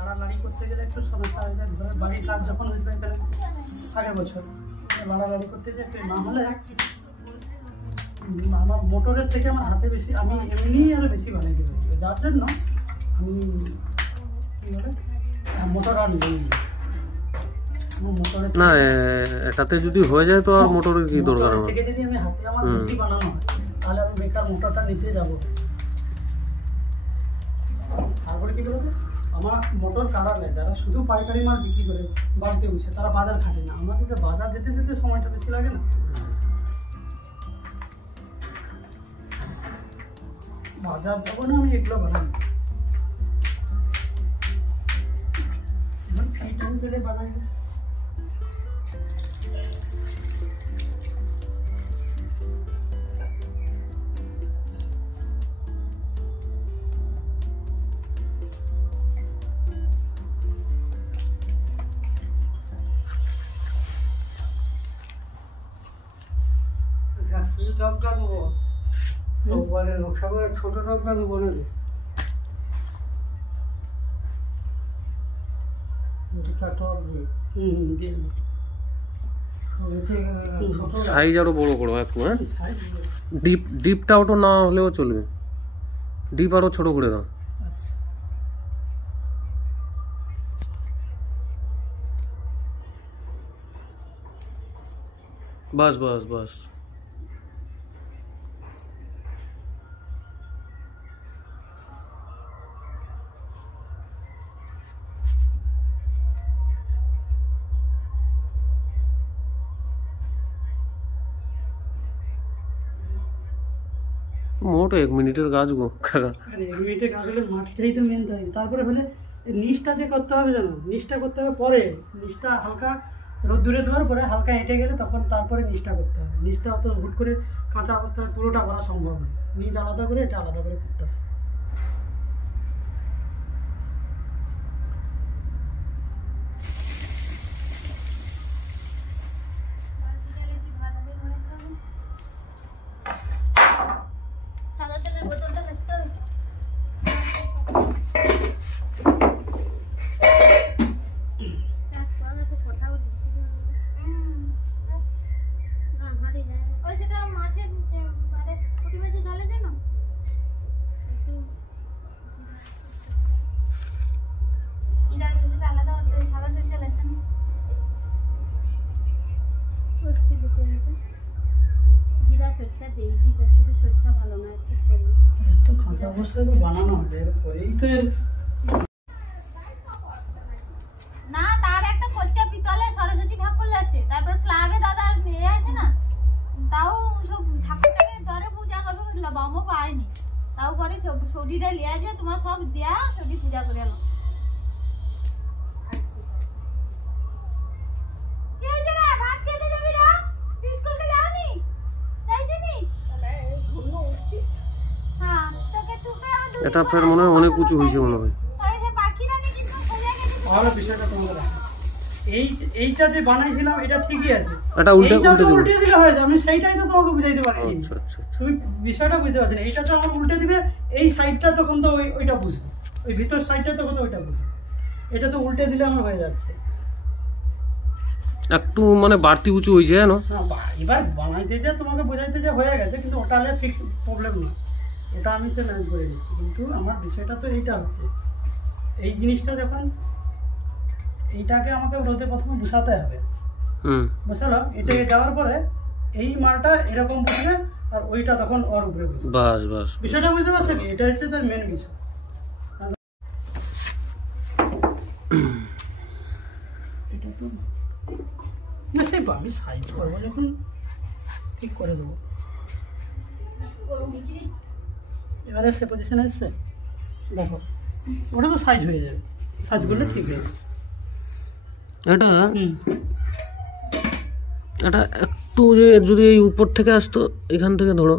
লাড়ালাড়ি করতে গেলে একটু সমস্যা হয়ে যায়। বাড়ির কাজ যখন হয়েছিল এখানে আগের বছর, লাড়ালাড়ি করতে গিয়ে একটু না হলে আমার মোটরের থেকে আমার হাতে বেশি, আমি এমনি আরও বেশি বানিয়ে দেবো, যার জন্য আমি কী বলে মোটর আর নেই। না এটাতে যদি হয়ে যায় তো আর মোটরের কি দরকার হবে? থেকে যদি আমি হাতে আমার বেশি বানানো হয় তাহলে আমি বেকার মোটরটা নিতে যাবো। তারপরে কি বলতো, আমার মোটর কারা নেয় যারা শুধু পাইকারি মাল বিক্রি করে বাড়িতে বসে, তারা বাজার খাটে না। আমাদের তো বাজার যেতে যেতে সময়টা বেশি লাগে না, বাজার যাবো না, আমি এগুলো বানাই ফ্রি টাইম পেলে বানাই। কি টপটা দেবো? বলে নকশা করে ছোট টপটা তো বলে দে। দুটা টপ দিয়ে দিয়ে সাইজ আরো বড় করো একটু। হ্যাঁ, ডিপটা ওটা না হলেও চলবে, ডিপ আরো ছোট করে দাও। আচ্ছা বাস বাস বাস। মোট 1 মিনিটের কাজ গো কাকা। 1 মিনিটের কাজ হলে মাটিটাই তো মেন। তারপরে হলে নিচটা যে করতে হবে, জানো নিচটা করতে হবে পরে, নিচটা হালকা রোদ্দুরে দেওয়ার পরে হালকা হেঁটে গেলে তখন তারপরে নিচটা করতে হবে। নিচটা অত হুট করে কাঁচা অবস্থায় পুরোটা করা সম্ভব নয়, নিচ আলাদা করে এটা আলাদা করে করতে হবে। বানানো হবে এরপরেই তো না, তার একটা কচ্চা পিতলে সরস্বতী ঠাকুর আছে, তারপর ক্লাবে দাদার মেয়ে আছে না, তাও সব ঠাকুরটাকে ধরে পূজা করবে, বামও পায়নি, তাও করে সৌদিটা লিয়া যে তোমার সব দেয়া সৌদি পূজা করে এলো। এটা ফের মনে হয় অনেক উঁচু হয়েছে মনে হয়। বিষয়টা তোমাদের এইটা যে বানাইছিলাম এটা ঠিকই আছে, এটা উল্টে দিলে হয়, আমি সেইটাই তো তোমাকে বুঝাইতে পারি। তুমি বিষয়টা বুঝতে পারছো না, এইটা তো আমার উল্টে দিবে, এই সাইডটা তখন তো ওইটা বুঝবে, ওই ভিতর সাইডটা তখন তো ওইটা বুঝবে, এটা তো উল্টে দিলে আমার হয়ে যাচ্ছে। একটু মানে বাড়তি উঁচু হয়েছে জানো। এবার বানাইতে যা তোমাকে বোঝাইতে যা হয়ে গেছে, কিন্তু ওটা হলে ঠিক প্রবলেম না, ওটা আমি তো ম্যানেজ করে দিচ্ছি। কিন্তু আমার বিষয়টা তো এইটা হচ্ছে, এই জিনিসটা যখন এইটাকে আমাকে রোদে প্রথমে বসাতে হবে, বসালাম, এটা যাওয়ার পরে এই মালটা এরকম বসবে আর ওইটা তখন ওর উপরে বসবে। বাস বাস, বিষয়টা বুঝতে পারছো কি? এটা হচ্ছে তার মেন বিষয়। এটা তো না, সেই আমি সাইজ করবো যখন ঠিক করে দেবো। এবারে সে পজিশনে এসছে, দেখো ওটা তো সাইজ হয়ে যাবে, সাইজ করলে ঠিক হয়ে যাবে। এটা এটা একটু যদি এই উপর থেকে আসতো, এখান থেকে ধরো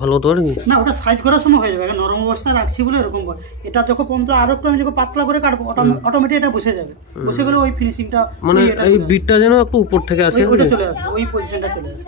ভালো হতো আর কি। না, ওটা সাইজ করার সময় হয়ে যাবে, নরম অবস্থায় রাখছি বলে এরকম করে। এটা যখন পর্যন্ত আরো একটু আমি যখন পাতলা করে কাটবো, অটোমেটিক এটা বসে যাবে, বসে গেলে ওই ফিনিশিংটা, মানে এই বিটটা যেন একটু উপর থেকে আসে, ওইটা চলে আসবে, ওই পজিশনটা চলে আসবে।